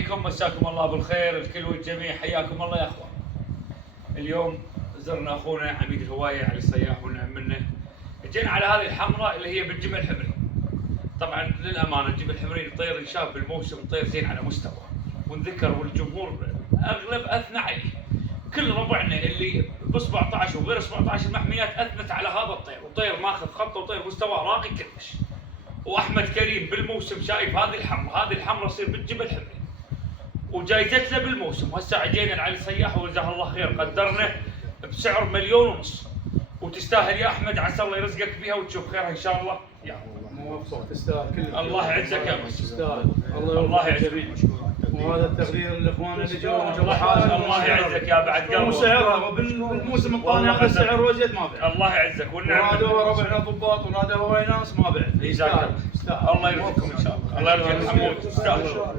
عليكم، مساكم الله بالخير الكل والجميع، حياكم الله يا اخوان. اليوم زرنا اخونا عميد الهوايه علي الصياح ونعم منه. جينا على هذه الحمراء اللي هي بالجبل الحمري. طبعا للامانه الجبل الحمري الطير اللي شاف بالموسم طير زين على مستوى، ونذكر والجمهور اغلب اثنى عليه. كل ربعنا اللي ب 17 وغير 17 المحميات اثنت على هذا الطير، وطير ماخذ خطه وطير مستوى راقي كلش. واحمد كريم بالموسم شايف هذه الحمراء تصير بالجبل الحمري وجايزت له بالموسم. هسه اجينا لعلي الصياح وجزاه الله خير قدرنا بسعر 1.5 مليون، وتستاهل يا احمد، عسى الله يرزقك بها وتشوف خيرها ان شاء الله. يا موفق، تستاهل كل الله يعزك يا مس، تستاهل. الله يعزك. وهذا التقدير للاخوان اللي جو الله يعزك يا بعد قلبك. وسعرها بالموسم الثاني اخذ سعر وزيد ما بعت. الله يعزك والنعم. ونادوها ربعنا ضباط ونادوها ناس ما بعت. يجزاك الله يرزقكم ان شاء الله. الله يرزقك حمود، تستاهل.